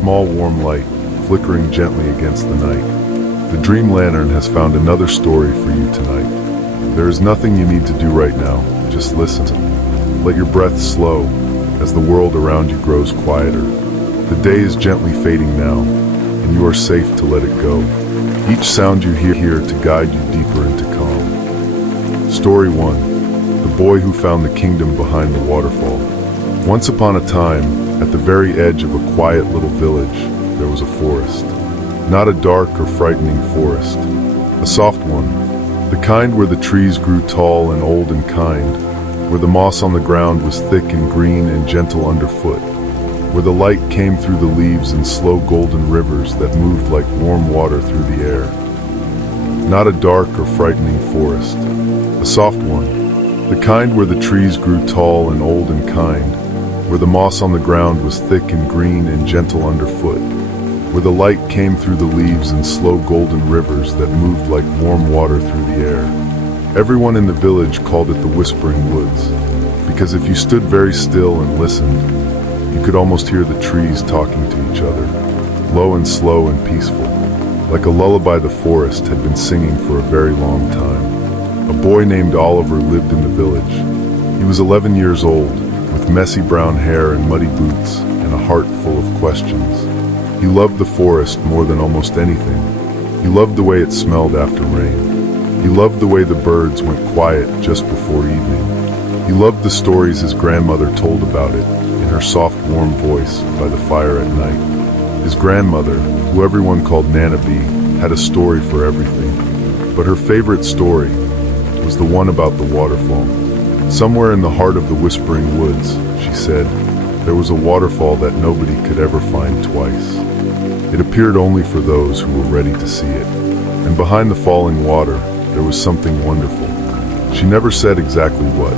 small warm light, flickering gently against the night. The dream lantern has found another story for you tonight. There is nothing you need to do right now, just listen. Let your breath slow as the world around you grows quieter. The day is gently fading now, and you are safe to let it go. Each sound you hear here to guide you deeper into calm. Story 1. The boy who found the kingdom behind the waterfall. Once upon a time, at the very edge of a quiet little village, there was a forest. Not a dark or frightening forest, a soft one, the kind where the trees grew tall and old and kind, where the moss on the ground was thick and green and gentle underfoot, where the light came through the leaves in slow golden rivers that moved like warm water through the air. Not a dark or frightening forest, a soft one, the kind where the trees grew tall and old and kind, where the moss on the ground was thick and green and gentle underfoot, where the light came through the leaves in slow golden rivers that moved like warm water through the air. Everyone in the village called it the Whispering Woods, because if you stood very still and listened, you could almost hear the trees talking to each other, low and slow and peaceful, like a lullaby the forest had been singing for a very long time. A boy named Oliver lived in the village. He was 11 years old, with messy brown hair and muddy boots, and a heart full of questions. He loved the forest more than almost anything. He loved the way it smelled after rain. He loved the way the birds went quiet just before evening. He loved the stories his grandmother told about it, in her soft, warm voice by the fire at night. His grandmother, who everyone called Nana Bee, had a story for everything. But her favorite story was the one about the waterfall. Somewhere in the heart of the Whispering Woods, she said, there was a waterfall that nobody could ever find twice. It appeared only for those who were ready to see it. And behind the falling water, there was something wonderful. She never said exactly what.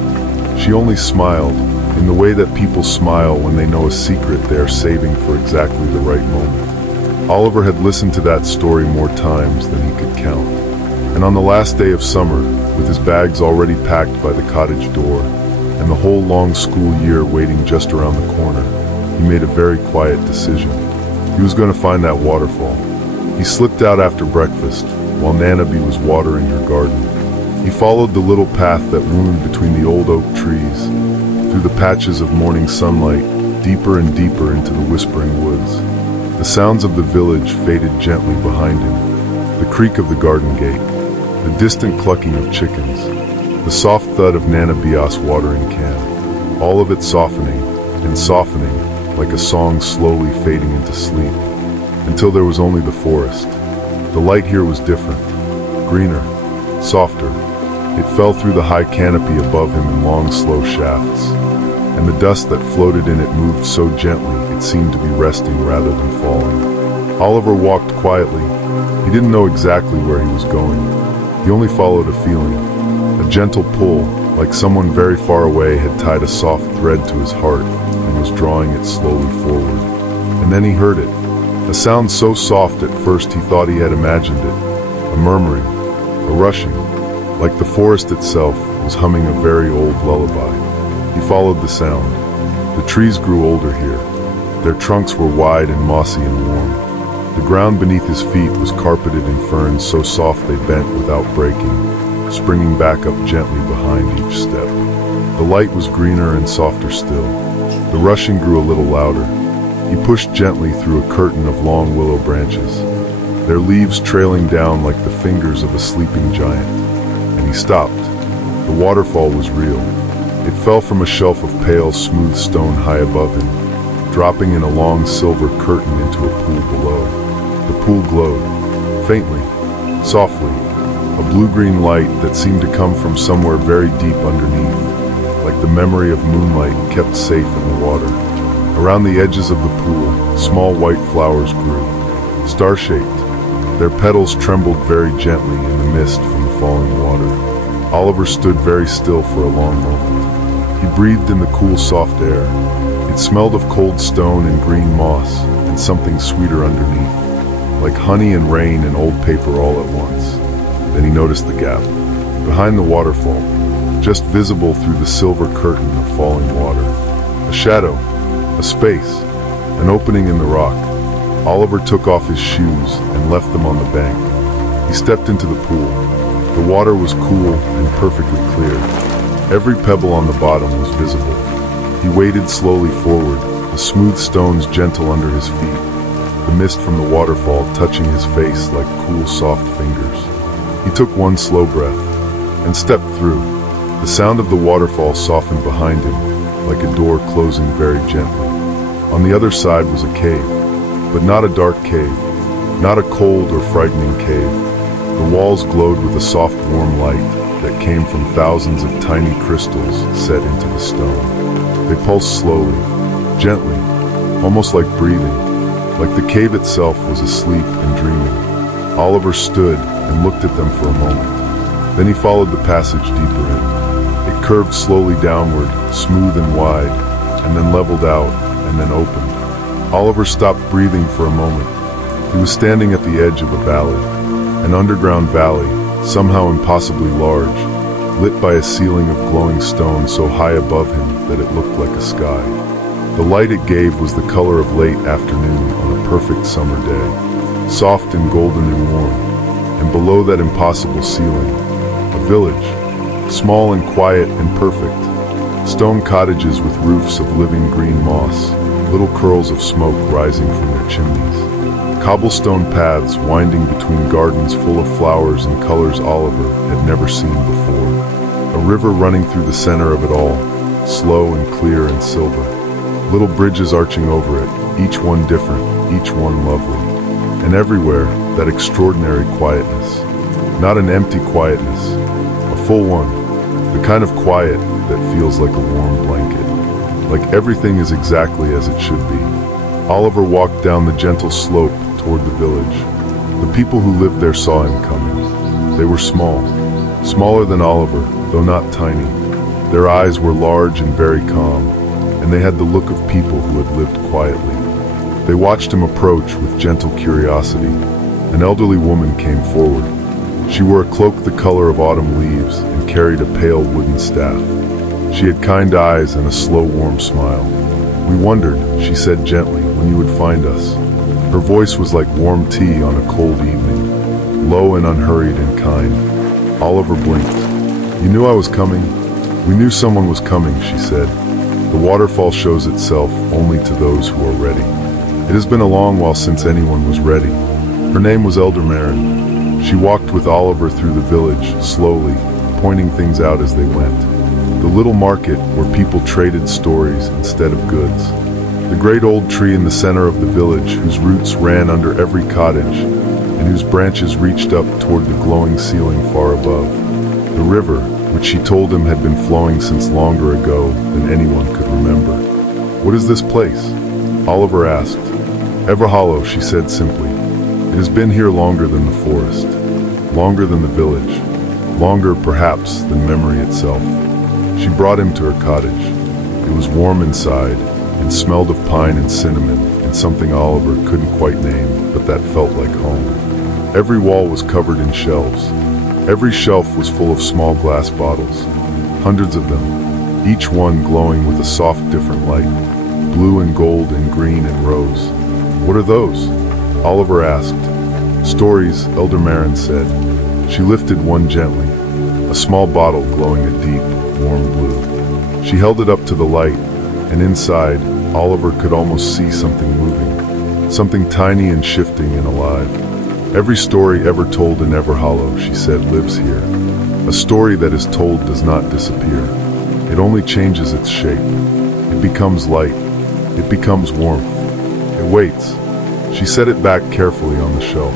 She only smiled, in the way that people smile when they know a secret they are saving for exactly the right moment. Oliver had listened to that story more times than he could count. And on the last day of summer, with his bags already packed by the cottage door, and the whole long school year waiting just around the corner, he made a very quiet decision. He was going to find that waterfall. He slipped out after breakfast, while Nana Bee was watering her garden. He followed the little path that wound between the old oak trees, through the patches of morning sunlight, deeper and deeper into the Whispering Woods. The sounds of the village faded gently behind him, the creak of the garden gate, the distant clucking of chickens, the soft thud of Nana Bee's watering can, all of it softening and softening like a song slowly fading into sleep, until there was only the forest. The light here was different, greener, softer. It fell through the high canopy above him in long, slow shafts, and the dust that floated in it moved so gently it seemed to be resting rather than falling. Oliver walked quietly. He didn't know exactly where he was going. He only followed a feeling, a gentle pull, like someone very far away had tied a soft thread to his heart and was drawing it slowly forward. And then he heard it, a sound so soft at first he thought he had imagined it, a murmuring, a rushing, like the forest itself was humming a very old lullaby. He followed the sound. The trees grew older here. Their trunks were wide and mossy and warm. The ground beneath his feet was carpeted in ferns so soft they bent without breaking, springing back up gently behind each step. The light was greener and softer still. The rushing grew a little louder. He pushed gently through a curtain of long willow branches, their leaves trailing down like the fingers of a sleeping giant. And he stopped. The waterfall was real. It fell from a shelf of pale, smooth stone high above him, dropping in a long silver curtain into a pool below. The pool glowed, faintly, softly, a blue-green light that seemed to come from somewhere very deep underneath, like the memory of moonlight kept safe in the water. Around the edges of the pool, small white flowers grew, star-shaped. Their petals trembled very gently in the mist from the falling water. Oliver stood very still for a long moment. He breathed in the cool, soft air. It smelled of cold stone and green moss, and something sweeter underneath, like honey and rain and old paper all at once. Then he noticed the gap, behind the waterfall, just visible through the silver curtain of falling water. A shadow, a space, an opening in the rock. Oliver took off his shoes and left them on the bank. He stepped into the pool. The water was cool and perfectly clear. Every pebble on the bottom was visible. He waded slowly forward, the smooth stones gentle under his feet, the mist from the waterfall touching his face like cool, soft fingers. He took one slow breath and stepped through. The sound of the waterfall softened behind him, like a door closing very gently. On the other side was a cave, but not a dark cave, not a cold or frightening cave. The walls glowed with a soft, warm light that came from thousands of tiny crystals set into the stone. They pulsed slowly, gently, almost like breathing, like the cave itself was asleep and dreaming. Oliver stood and looked at them for a moment. Then he followed the passage deeper in. It curved slowly downward, smooth and wide, and then leveled out, and then opened. Oliver stopped breathing for a moment. He was standing at the edge of a valley, an underground valley, somehow impossibly large, lit by a ceiling of glowing stone so high above him that it looked like a sky. The light it gave was the color of late afternoon on a perfect summer day, soft and golden and warm. And below that impossible ceiling, a village, small and quiet and perfect. Stone cottages with roofs of living green moss, little curls of smoke rising from their chimneys. Cobblestone paths winding between gardens full of flowers and colors Oliver had never seen before. A river running through the center of it all, slow and clear and silver. Little bridges arching over it, each one different, each one lovely. And everywhere, that extraordinary quietness. Not an empty quietness, a full one. The kind of quiet that feels like a warm blanket. Like everything is exactly as it should be. Oliver walked down the gentle slope toward the village. The people who lived there saw him coming. They were small, smaller than Oliver, though not tiny. Their eyes were large and very calm, and they had the look of people who had lived quietly. They watched him approach with gentle curiosity. An elderly woman came forward. She wore a cloak the color of autumn leaves and carried a pale wooden staff. She had kind eyes and a slow, warm smile. "We wondered," she said gently, "when you would find us." Her voice was like warm tea on a cold evening, low and unhurried and kind. Oliver blinked. "You knew I was coming?" "We knew someone was coming," she said. "The waterfall shows itself only to those who are ready. It has been a long while since anyone was ready." Her name was Elder Marin. She walked with Oliver through the village, slowly, pointing things out as they went. The little market where people traded stories instead of goods. The great old tree in the center of the village whose roots ran under every cottage and whose branches reached up toward the glowing ceiling far above. The river, which she told him had been flowing since longer ago than anyone could remember. "What is this place?" Oliver asked. "Everhollow," she said simply. "It has been here longer than the forest, longer than the village, longer perhaps than memory itself." She brought him to her cottage. It was warm inside and smelled of pine and cinnamon and something Oliver couldn't quite name, but that felt like home. Every wall was covered in shelves. Every shelf was full of small glass bottles, hundreds of them, each one glowing with a soft different light, blue and gold and green and rose. "What are those?" Oliver asked. "Stories," Elder Marin said. She lifted one gently, a small bottle glowing a deep, warm blue. She held it up to the light, and inside, Oliver could almost see something moving, something tiny and shifting and alive. "Every story ever told in Everhollow," she said, "lives here. A story that is told does not disappear. It only changes its shape. It becomes light. It becomes warmth. It waits." She set it back carefully on the shelf.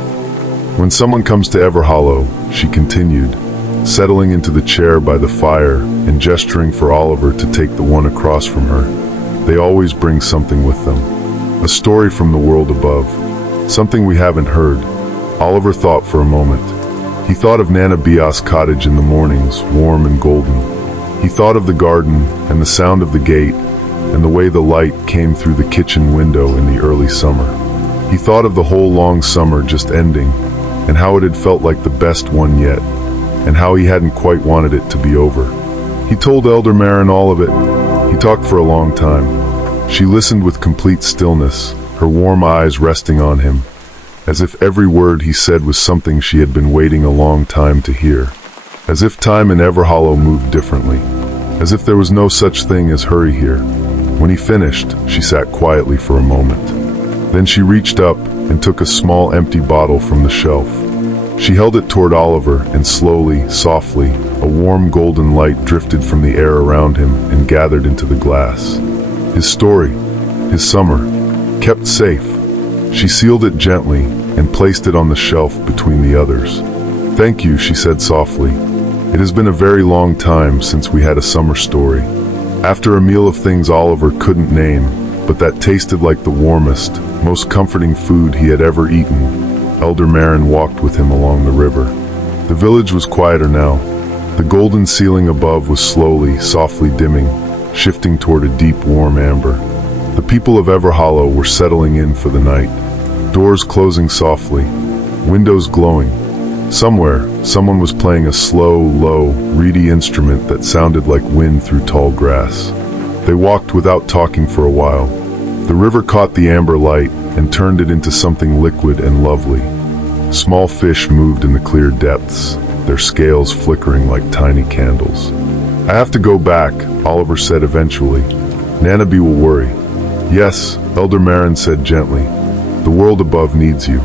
"When someone comes to Everhollow," she continued, settling into the chair by the fire and gesturing for Oliver to take the one across from her, "they always bring something with them. A story from the world above. Something we haven't heard." Oliver thought for a moment. He thought of Nana Bias' cottage in the mornings, warm and golden. He thought of the garden and the sound of the gate and the way the light came through the kitchen window in the early summer. He thought of the whole long summer just ending and how it had felt like the best one yet, and how he hadn't quite wanted it to be over. He told Elder Marin all of it. He talked for a long time. She listened with complete stillness, her warm eyes resting on him, as if every word he said was something she had been waiting a long time to hear. As if time in Everhollow moved differently. As if there was no such thing as hurry here. When he finished, she sat quietly for a moment. Then she reached up and took a small empty bottle from the shelf. She held it toward Oliver, and slowly, softly, a warm golden light drifted from the air around him and gathered into the glass. His story, his summer, kept safe. She sealed it gently and placed it on the shelf between the others. "Thank you," she said softly. "It has been a very long time since we had a summer story." After a meal of things Oliver couldn't name, but that tasted like the warmest, most comforting food he had ever eaten, Elder Marin walked with him along the river. The village was quieter now. The golden ceiling above was slowly, softly dimming, shifting toward a deep, warm amber. The people of Everhollow were settling in for the night, doors closing softly, windows glowing. Somewhere, someone was playing a slow, low, reedy instrument that sounded like wind through tall grass. They walked without talking for a while. The river caught the amber light and turned it into something liquid and lovely. Small fish moved in the clear depths, their scales flickering like tiny candles. "I have to go back," Oliver said eventually. "Nanaby will worry." "Yes," Elder Marin said gently. "The world above needs you,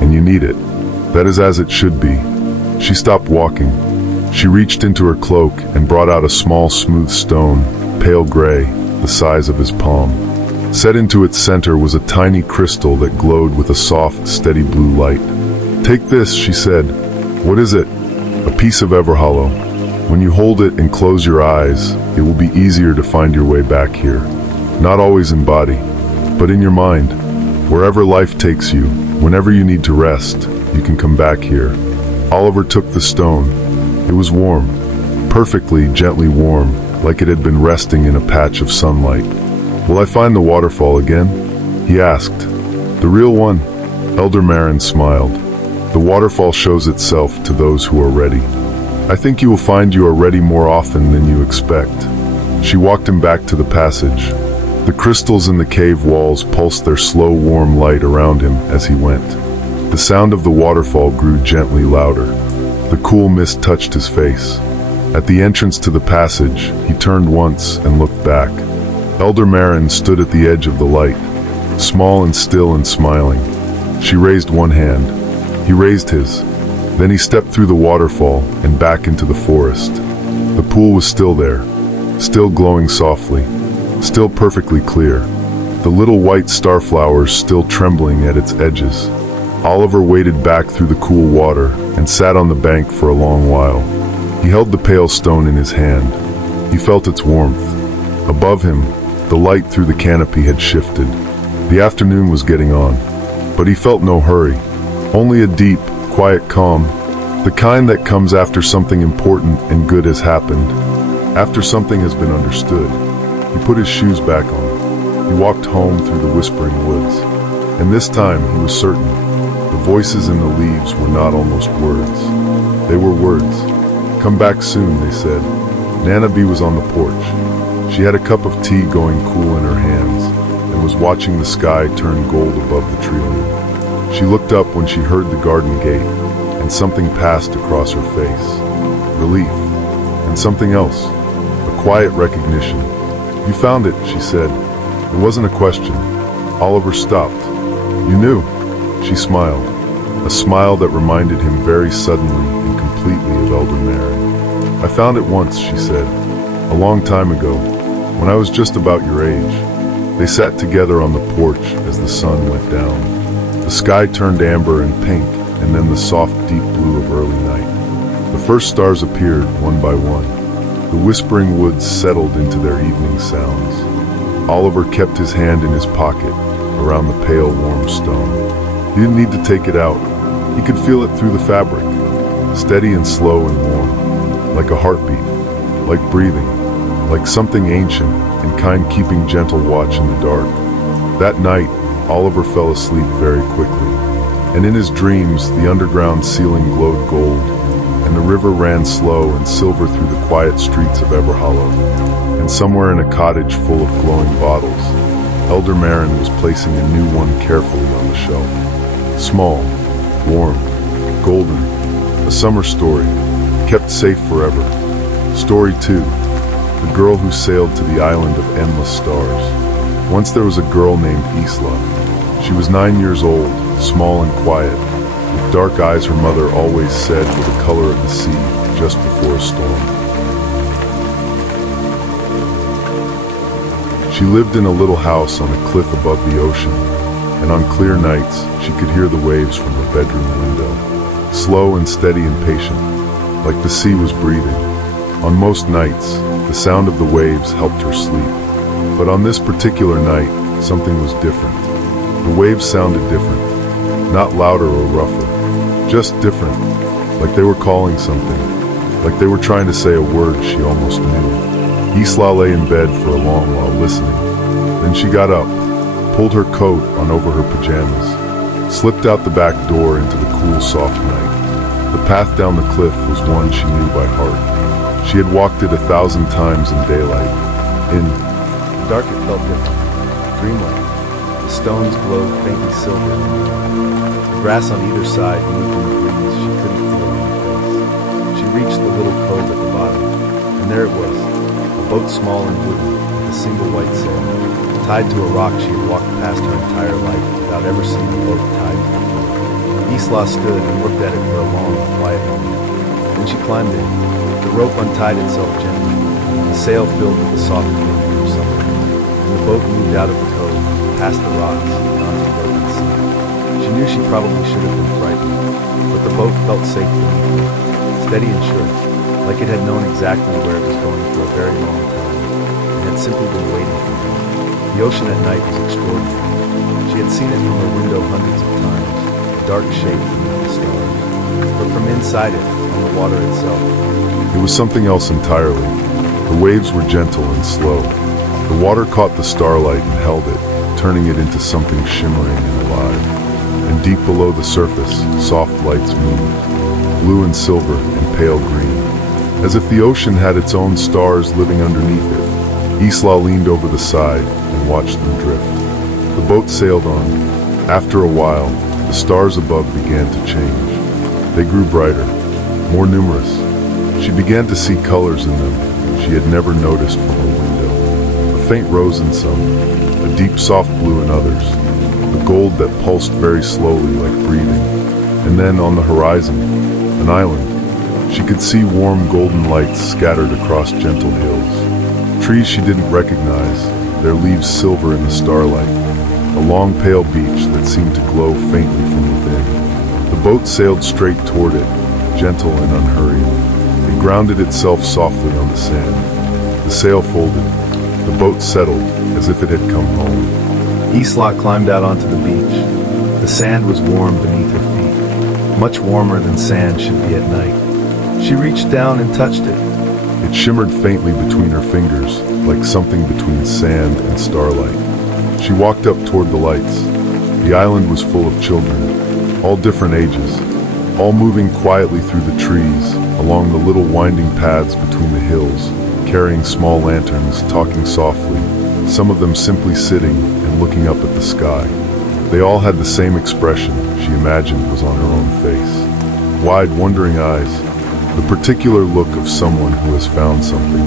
and you need it. That is as it should be." She stopped walking. She reached into her cloak and brought out a small smooth stone, pale gray, the size of his palm. Set into its center was a tiny crystal that glowed with a soft, steady blue light. "Take this," she said. "What is it?" "A piece of Everhollow. When you hold it and close your eyes, it will be easier to find your way back here. Not always in body, but in your mind. Wherever life takes you, whenever you need to rest, you can come back here." Oliver took the stone. It was warm, perfectly, gently warm, like it had been resting in a patch of sunlight. "Will I find the waterfall again?" he asked. "The real one?" Elder Marin smiled. "The waterfall shows itself to those who are ready. I think you will find you are ready more often than you expect." She walked him back to the passage. The crystals in the cave walls pulsed their slow, warm light around him as he went. The sound of the waterfall grew gently louder. The cool mist touched his face. At the entrance to the passage, he turned once and looked back. Elder Marin stood at the edge of the light, small and still and smiling. She raised one hand. He raised his. Then he stepped through the waterfall and back into the forest. The pool was still there, still glowing softly, still perfectly clear. The little white starflowers still trembling at its edges. Oliver waded back through the cool water and sat on the bank for a long while. He held the pale stone in his hand. He felt its warmth. Above him, the light through the canopy had shifted. The afternoon was getting on, but he felt no hurry, only a deep, quiet calm, the kind that comes after something important and good has happened, after something has been understood. He put his shoes back on. He walked home through the whispering woods, and this time he was certain. The voices in the leaves were not almost words. They were words. "Come back soon," they said. Nanaby was on the porch. She had a cup of tea going cool in her hands and was watching the sky turn gold above the tree line. She looked up when she heard the garden gate, and something passed across her face. Relief, and something else, a quiet recognition. "You found it," she said. It wasn't a question. Oliver stopped. "You knew?" She smiled, a smile that reminded him very suddenly and completely of Elder Marin. "I found it once," she said, "a long time ago, when I was just about your age." They sat together on the porch as the sun went down. The sky turned amber and pink, and then the soft, deep blue of early night. The first stars appeared one by one. The whispering woods settled into their evening sounds. Oliver kept his hand in his pocket, around the pale, warm stone. He didn't need to take it out. He could feel it through the fabric, steady and slow and warm, like a heartbeat, like breathing, like something ancient and kind keeping gentle watch in the dark. That night, Oliver fell asleep very quickly, and in his dreams the underground ceiling glowed gold, and the river ran slow and silver through the quiet streets of Everhollow, and somewhere in a cottage full of glowing bottles, Elder Marin was placing a new one carefully on the shelf. Small, warm, golden, a summer story, kept safe forever. Story 2, the girl who sailed to the island of endless stars. Once there was a girl named Isla. She was 9 years old, small and quiet, with dark eyes her mother always said were the color of the sea just before a storm. She lived in a little house on a cliff above the ocean, and on clear nights she could hear the waves from her bedroom window, slow and steady and patient, like the sea was breathing. On most nights, the sound of the waves helped her sleep, but on this particular night, something was different. The waves sounded different, not louder or rougher, just different, like they were calling something, like they were trying to say a word she almost knew. Isla lay in bed for a long while listening. Then she got up, pulled her coat on over her pajamas, slipped out the back door into the cool, soft night. The path down the cliff was one she knew by heart. She had walked it 1,000 times in daylight. In the dark it felt different, dreamlike. The stones glowed faintly silver in the moonlight. The grass on either side moved in the breeze she couldn't feel on her face. She reached the little cove at the bottom, and there it was. A boat small and wooden, with a single white sail. Tied to a rock she had walked past her entire life without ever seeing a boat tied before. Isla stood and looked at it for a long, quiet moment. Then she climbed in. The rope untied itself gently. The sail filled with the soft wind from summer. And the boat moved out of the cove, past the rocks, and onto the open sea. She knew she probably should have been frightened, but the boat felt safe beneath her, steady and sure, like it had known exactly where it was going for a very long time, and had simply been waiting for her. The ocean at night was extraordinary. She had seen it from her window hundreds of times, a dark shape beneath the stars. But from inside it, on the water itself, it was something else entirely. The waves were gentle and slow. The water caught the starlight and held it, turning it into something shimmering and alive. And deep below the surface, soft lights moved, blue and silver and pale green, as if the ocean had its own stars living underneath it. Isla leaned over the side and watched them drift. The boat sailed on. After a while, the stars above began to change. They grew brighter, more numerous. She began to see colors in them she had never noticed from her window. A faint rose in some, a deep soft blue in others, a gold that pulsed very slowly like breathing. And then on the horizon, an island. She could see warm golden lights scattered across gentle hills. Trees she didn't recognize, their leaves silver in the starlight. A long pale beach that seemed to glow faintly from within. The boat sailed straight toward it, gentle and unhurried. It grounded itself softly on the sand. The sail folded. The boat settled as if it had come home. Isla climbed out onto the beach. The sand was warm beneath her feet, much warmer than sand should be at night. She reached down and touched it. It shimmered faintly between her fingers, like something between sand and starlight. She walked up toward the lights. The island was full of children, all different ages, all moving quietly through the trees, along the little winding paths between the hills, carrying small lanterns, talking softly, some of them simply sitting and looking up at the sky. They all had the same expression she imagined was on her own face. Wide, wondering eyes, the particular look of someone who has found something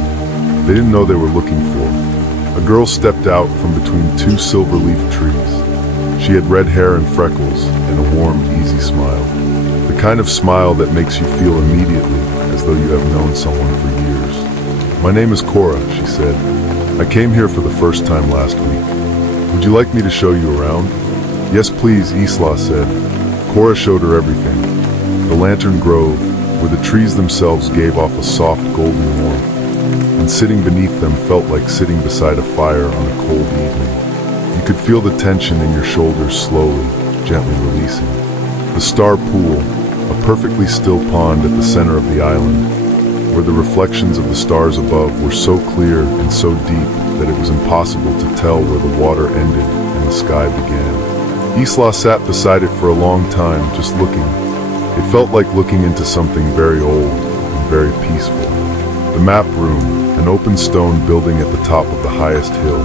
they didn't know they were looking for. A girl stepped out from between two silver-leaf trees. She had red hair and freckles and a warm, easy smile. The kind of smile that makes you feel immediately as though you have known someone for years. "My name is Cora," she said. "I came here for the first time last week. Would you like me to show you around?" "Yes, please," Isla said. Cora showed her everything. The lantern grove, where the trees themselves gave off a soft golden warmth, and sitting beneath them felt like sitting beside a fire on a cold evening. You could feel the tension in your shoulders slowly, gently releasing. The star pool, a perfectly still pond at the center of the island, where the reflections of the stars above were so clear and so deep that it was impossible to tell where the water ended and the sky began. Isla sat beside it for a long time, just looking. It felt like looking into something very old and very peaceful. The map room, an open stone building at the top of the highest hill,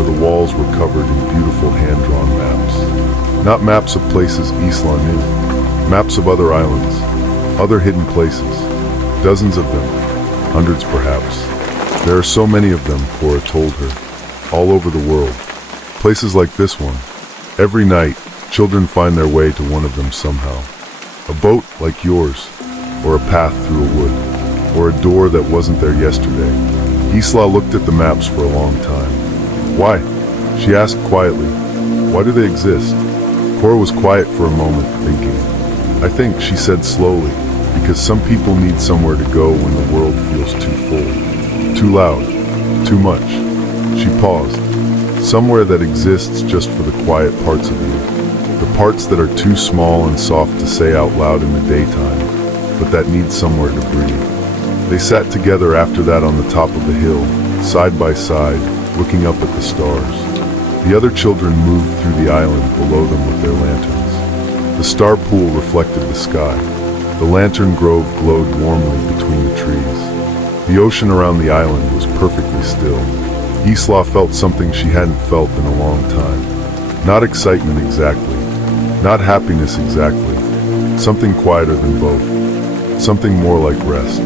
where the walls were covered in beautiful hand-drawn maps. Not maps of places Isla knew, maps of other islands, other hidden places, dozens of them, hundreds perhaps. There are so many of them, Cora told her, all over the world. Places like this one. Every night, children find their way to one of them somehow. A boat like yours, or a path through a wood, or a door that wasn't there yesterday. Isla looked at the maps for a long time. Why? She asked quietly. Why do they exist? Cora was quiet for a moment, thinking. I think, she said slowly, because some people need somewhere to go when the world feels too full, too loud, too much. She paused. Somewhere that exists just for the quiet parts of you, the parts that are too small and soft to say out loud in the daytime, but that need somewhere to breathe. They sat together after that on the top of the hill, side by side, looking up at the stars. The other children moved through the island below them with their lanterns. The star pool reflected the sky. The lantern grove glowed warmly between the trees. The ocean around the island was perfectly still. Isla felt something she hadn't felt in a long time. Not excitement exactly, not happiness exactly, something quieter than both, something more like rest.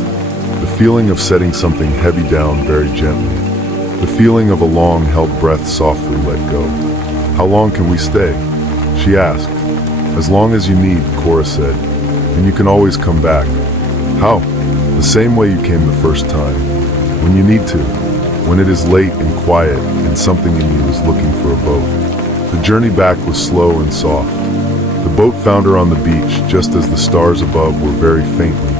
The feeling of setting something heavy down very gently, the feeling of a long-held breath softly let go. How long can we stay? She asked. As long as you need, Cora said, and you can always come back. How? The same way you came the first time, when you need to. When it is late and quiet and something in you is looking for a boat. The journey back was slow and soft. The boat found her on the beach just as the stars above were very faintly,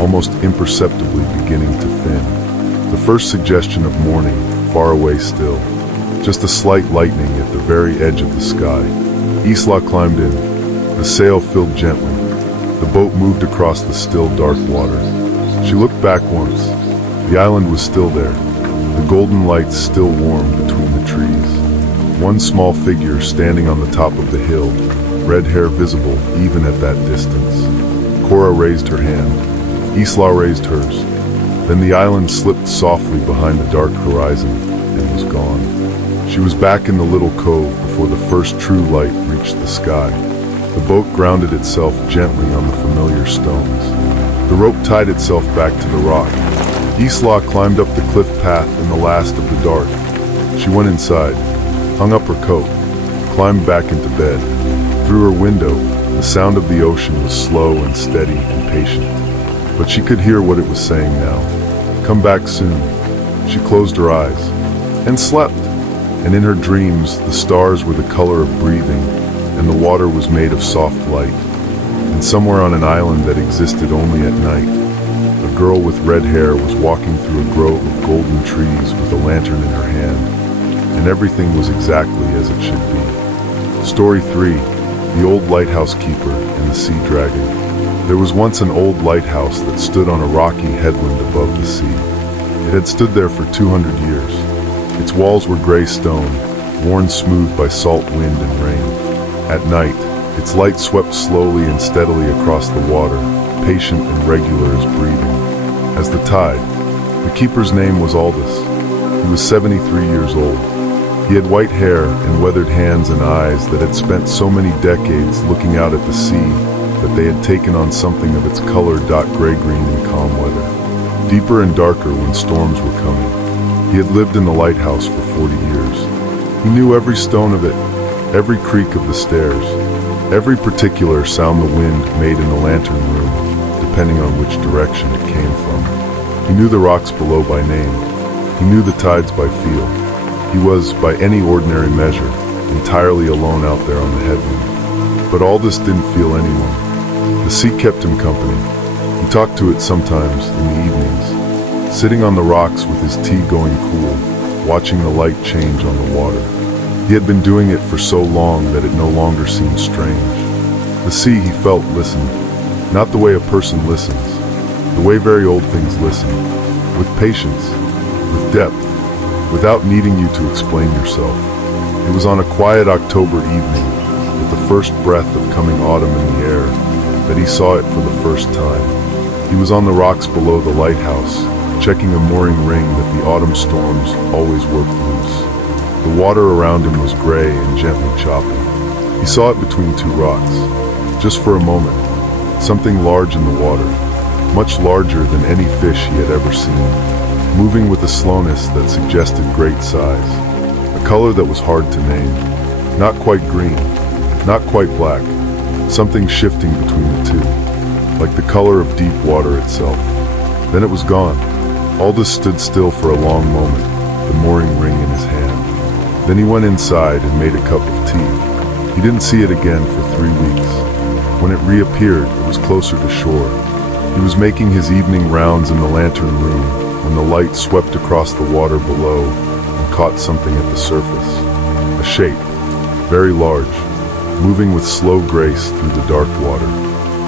almost imperceptibly beginning to thin. The first suggestion of morning, far away still. Just a slight lightening at the very edge of the sky. Isla climbed in. The sail filled gently. The boat moved across the still dark water. She looked back once. The island was still there. The golden lights still warm between the trees. One small figure standing on the top of the hill, red hair visible even at that distance. Cora raised her hand. Isla raised hers. Then the island slipped softly behind the dark horizon and was gone. She was back in the little cove before the first true light reached the sky. The boat grounded itself gently on the familiar stones. The rope tied itself back to the rock. Isla climbed up the cliff path in the last of the dark. She went inside, hung up her coat, climbed back into bed. Through her window, the sound of the ocean was slow and steady and patient. But she could hear what it was saying now. Come back soon. She closed her eyes and slept. And in her dreams, the stars were the color of breathing, and the water was made of soft light. And somewhere on an island that existed only at night, a girl with red hair was walking through a grove of golden trees with a lantern in her hand, and everything was exactly as it should be. Story 3. The Old Lighthouse Keeper and the Sea Dragon. There was once an old lighthouse that stood on a rocky headland above the sea. It had stood there for 200 years. Its walls were gray stone, worn smooth by salt wind and rain. At night, its light swept slowly and steadily across the water, patient and regular as breathing. As the tide, the keeper's name was Aldous. He was 73 years old. He had white hair and weathered hands and eyes that had spent so many decades looking out at the sea that they had taken on something of its color gray-green in calm weather, deeper and darker when storms were coming. He had lived in the lighthouse for 40 years. He knew every stone of it, every creak of the stairs, every particular sound the wind made in the lantern room, depending on which direction it came from. He knew the rocks below by name. He knew the tides by feel. He was, by any ordinary measure, entirely alone out there on the headland. But Aldous didn't feel anyone. The sea kept him company. He talked to it sometimes in the evenings, sitting on the rocks with his tea going cool, watching the light change on the water. He had been doing it for so long that it no longer seemed strange. The sea, he felt, listened, not the way a person listens, the way very old things listen, with patience, with depth, without needing you to explain yourself. It was on a quiet October evening, with the first breath of coming autumn in the air, that he saw it for the first time. He was on the rocks below the lighthouse, checking a mooring ring that the autumn storms always worked loose. The water around him was gray and gently choppy. He saw it between two rocks. Just for a moment, something large in the water, much larger than any fish he had ever seen, moving with a slowness that suggested great size. A color that was hard to name. Not quite green, not quite black, something shifting between the two, like the color of deep water itself. Then it was gone. Aldous stood still for a long moment, the mooring ring in his hand. Then he went inside and made a cup of tea. He didn't see it again for 3 weeks. When it reappeared, it was closer to shore. He was making his evening rounds in the lantern room when the light swept across the water below and caught something at the surface. A shape, very large, moving with slow grace through the dark water.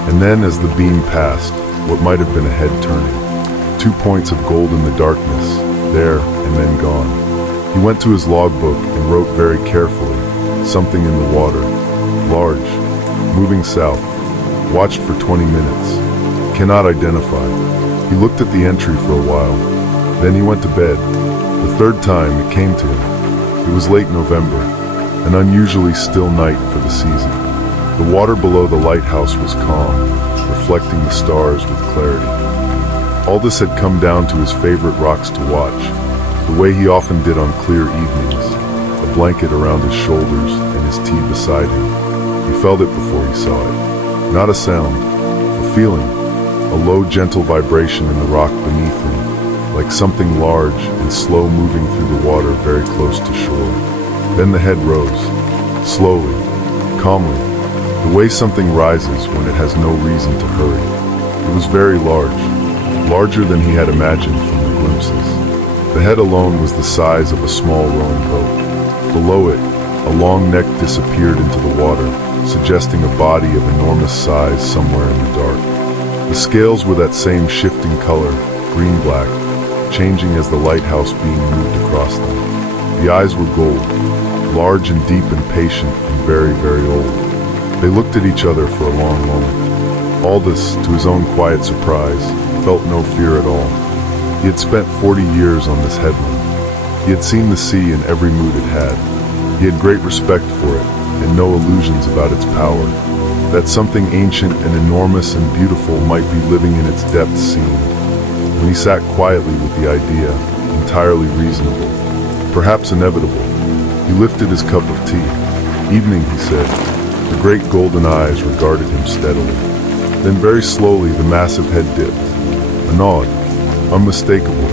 And then, as the beam passed, what might have been a head turning. 2 points of gold in the darkness, there and then gone. He went to his logbook and wrote very carefully, something in the water, large, moving south, watched for 20 minutes. Cannot identify. He looked at the entry for a while. Then he went to bed. The third time it came to him. It was late November, an unusually still night for the season. The water below the lighthouse was calm, reflecting the stars with clarity. Aldous had come down to his favorite rocks to watch, the way he often did on clear evenings, a blanket around his shoulders and his tea beside him. He felt it before he saw it. Not a sound, a feeling, a low gentle vibration in the rock beneath him, like something large and slow moving through the water very close to shore. Then the head rose, slowly, calmly, the way something rises when it has no reason to hurry. It was very large, larger than he had imagined from the glimpses. The head alone was the size of a small rowing boat. Below it, a long neck disappeared into the water, suggesting a body of enormous size somewhere in the dark. The scales were that same shifting color, green-black, changing as the lighthouse beam moved across them. The eyes were gold, large and deep and patient and very, very old. They looked at each other for a long moment. Aldous, to his own quiet surprise, felt no fear at all. He had spent 40 years on this headland. He had seen the sea in every mood it had. He had great respect for it, and no illusions about its power. That something ancient and enormous and beautiful might be living in its depths seemed, when he sat quietly with the idea, entirely reasonable, perhaps inevitable. He lifted his cup of tea. Evening, he said. The great golden eyes regarded him steadily. Then very slowly the massive head dipped. A nod, unmistakable.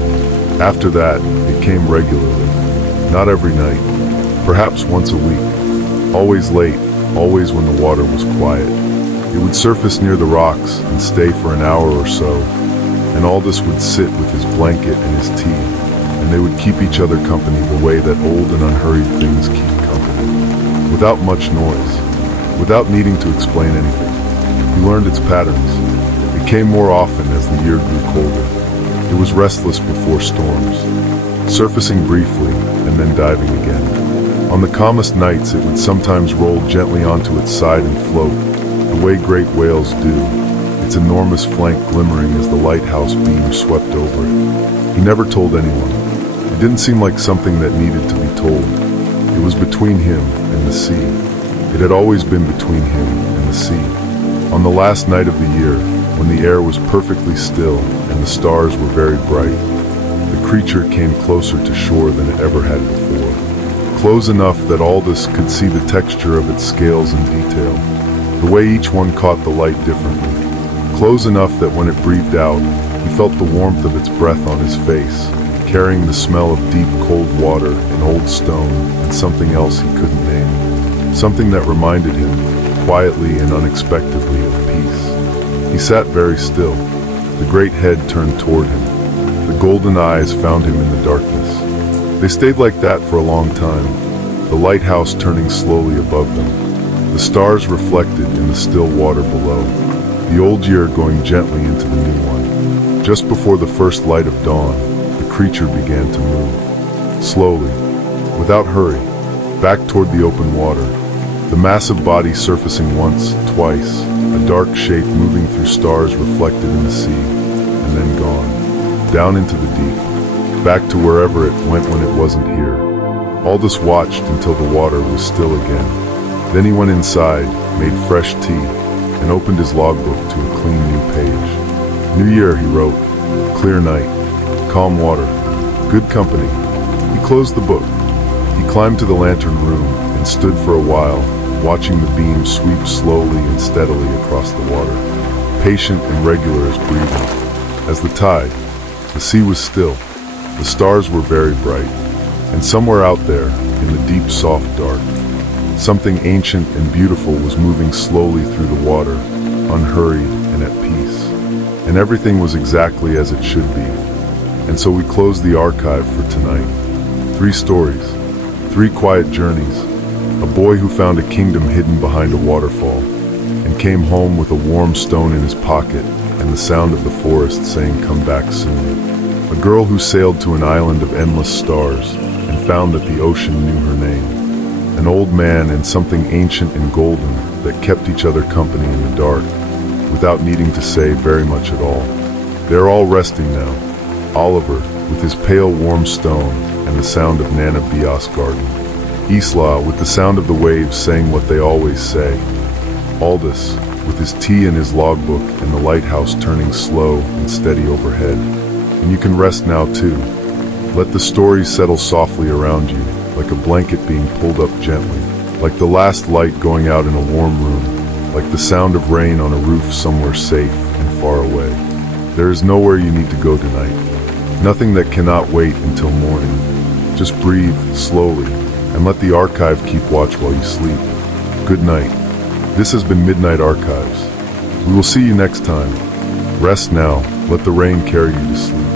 After that, it came regularly. Not every night, perhaps once a week. Always late, always when the water was quiet. It would surface near the rocks and stay for an hour or so, and Aldous would sit with his blanket and his tea, and they would keep each other company the way that old and unhurried things keep company. Without much noise, without needing to explain anything. He learned its patterns. It came more often as the year grew colder. It was restless before storms, surfacing briefly and then diving again. On the calmest nights, it would sometimes roll gently onto its side and float, the way great whales do, its enormous flank glimmering as the lighthouse beam swept over it. He never told anyone. It didn't seem like something that needed to be told. It was between him and the sea. It had always been between him and the sea. On the last night of the year, when the air was perfectly still and the stars were very bright, the creature came closer to shore than it ever had before. Close enough that Aldous could see the texture of its scales in detail, the way each one caught the light differently. Close enough that when it breathed out, he felt the warmth of its breath on his face, carrying the smell of deep cold water and old stone and something else he couldn't name. Something that reminded him, quietly and unexpectedly, of peace. He sat very still, the great head turned toward him. The golden eyes found him in the darkness. They stayed like that for a long time, the lighthouse turning slowly above them, the stars reflected in the still water below, the old year going gently into the new one. Just before the first light of dawn, the creature began to move. Slowly, without hurry, back toward the open water, the massive body surfacing once, twice, a dark shape moving through stars reflected in the sea, and then gone, down into the deep, back to wherever it went when it wasn't here. Aldous watched until the water was still again. Then he went inside, made fresh tea, and opened his logbook to a clean new page. New Year, he wrote. Clear night. Calm water. Good company. He closed the book. He climbed to the lantern room and stood for a while, watching the beam sweep slowly and steadily across the water, patient and regular as breathing. As the tide, the sea was still, the stars were very bright, and somewhere out there, in the deep soft dark, something ancient and beautiful was moving slowly through the water, unhurried and at peace. And everything was exactly as it should be. And so we closed the archive for tonight. 3 stories, 3 quiet journeys. A boy who found a kingdom hidden behind a waterfall, and came home with a warm stone in his pocket and the sound of the forest saying, "Come back soon." A girl who sailed to an island of endless stars and found that the ocean knew her name. An old man and something ancient and golden that kept each other company in the dark, without needing to say very much at all. They're all resting now. Oliver, with his pale warm stone and the sound of Nana Bios' garden. Isla, with the sound of the waves saying what they always say. Aldous, with his tea and his logbook and the lighthouse turning slow and steady overhead. And you can rest now too. Let the stories settle softly around you, like a blanket being pulled up gently, like the last light going out in a warm room, like the sound of rain on a roof somewhere safe and far away. There is nowhere you need to go tonight. Nothing that cannot wait until morning. Just breathe slowly and let the archive keep watch while you sleep. Good night. This has been Midnight Archives. We will see you next time. Rest now. Let the rain carry you to sleep.